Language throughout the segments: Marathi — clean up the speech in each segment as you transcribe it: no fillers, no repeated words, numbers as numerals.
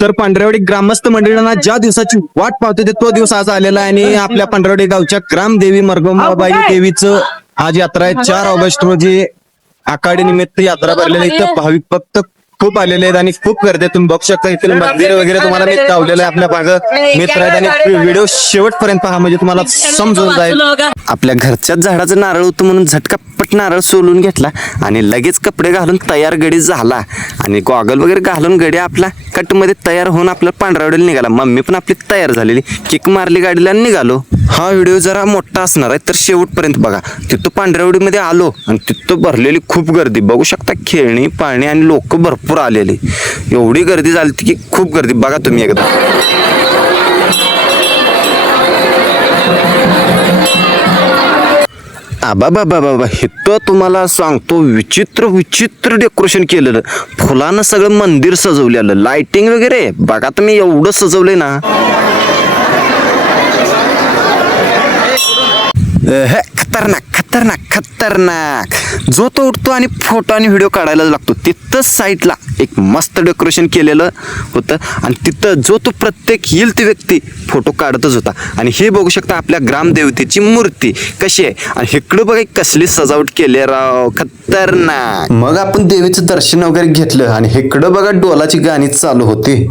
तर पांढरेवाडी ग्रामस्थ मंडळांना ज्या दिवसाची वाट पाहतो ते तो दिवस आज आलेला आहे आणि आपल्या पांढरेवाडी गावच्या ग्रामदेवी मरगमाबाई देवीचं आज यात्रा आहे 4 ऑगस्ट रोजी आखाडी निमित्त यात्रा भरलेली इथं भाविक भक्त खूप आलेले आहेत आणि खूप गर्दी आहे. तुम्ही बघू शकता इथे मंदिर वगैरे तुम्हाला मी लावलेलं आहे आपल्या भागात मित्र आहेत आणि व्हिडिओ शेवटपर्यंत पहा म्हणजे तुम्हाला समजून जाईल. आपल्या घरच्याच झाडाचं नारळ होतं म्हणून झटकापट नारळ सोलून घेतला आणि लगेच कपडे घालून तयार गडी झाला आणि गॉगल वगैरे घालून गडी आपला कटमध्ये तयार होऊन आपल्या पांढरावडीला निघाला. मम्मी पण आपली तयार झालेली, किक मारली गाडीला आणि निघालो. हा व्हिडिओ जरा मोठा असणार आहे तर शेवटपर्यंत बघा. तिथं पांढरावडीमध्ये आलो आणि तिथं भरलेली खूप गर्दी बघू शकता, खेळणी पाळणी आणि लोक भरपूर आलेली. एवढी गर्दी झाली की खूप गर्दी बघा तुम्ही एकदा. बाबा बाबा इथं तुम्हाला सांगतो विचित्र विचित्र डेकोरेशन केलेलं, फुलानं सगळं मंदिर सजवलेलं, लाइटिंग वगैरे बघा तुम्ही एवढं सजवलंय ना. खतरनाक खतरनाक खतरनाक. जो तो उठतो आणि फोटो आणि व्हिडिओ काढायला लागतो. तिथं साईडला एक मस्त डेकोरेशन केलेलं होतं आणि तिथं जो तो प्रत्येक येईल ती व्यक्ती फोटो काढतच होता. आणि हे बघू शकता आपल्या ग्रामदेवतेची मूर्ती कशी आहे आणि इकडं बघा कसली सजावट केली राव, खतरनाक. मग आपण देवीचं दर्शन वगैरे घेतलं आणि इकडं बघा डोलाची गाणी चालू होती.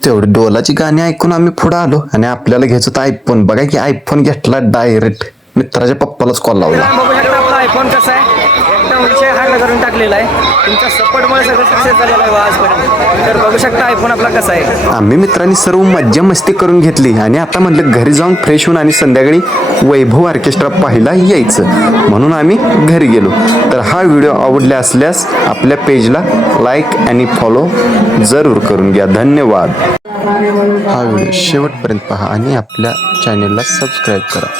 तेवढी डोलाची गाणी ऐकून आम्ही पुढे आलो आणि आपल्याला घ्यायचं होतं आयफोन. बघा की आयफोन घेतला डायरेक्ट मित्राच्या पप्पालाच कॉल लावला. बघू शकता आपला आयफोन कसा आहे, एकदम विषय हार्ड करून टाकलेला आहे. तुमच्या सपोर्टमुळे सगळं सक्सेस झालेलं आहे आजपर्यंत. तर बघू शकता आयफोन आपला कसा आहे. आम्ही मित्रांनी सर्व मज्जा मस्ती करून घेतली आणि आता म्हटलं घरी जाऊन फ्रेश होऊन आणि संध्याकाळी वैभव ऑर्केस्ट्रा पाहायला यायचं म्हणून आम्ही घरी गेलो. तर हा व्हिडिओ आवडला असल्यास आपल्या पेजला लाईक आणि फॉलो जरूर करून घ्या. धन्यवाद. हा व्हिडिओ शेवटपर्यंत पहा आणि आपल्या चॅनेलला सबस्क्राईब करा.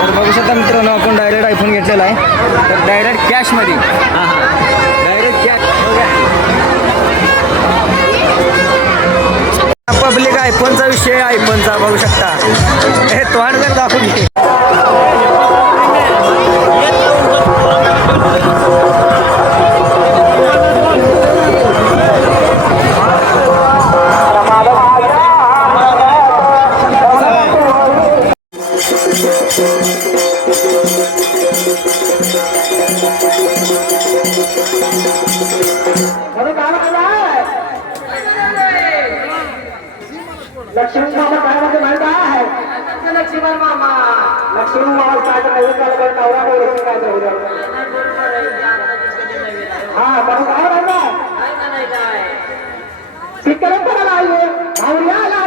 तर बघू शकता मित्रांनो आपण डायरेक्ट आयफोन घेतलेला आहे. तर डायरेक्ट कॅशमध्ये डायरेक्ट कॅश पब्लिक आयफोनचा विषय आयफोनचा बघू शकता. हे तोंड जर दाखवून घे. लक्ष्मण मामा काय म्हणते माहिती आहे? लक्ष्मण मामा काय तर नवरा बोलतो काय हा पण काय म्हणतात तिकडे पण आले भावड्या आला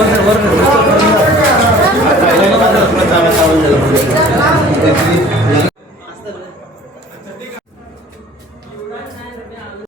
वर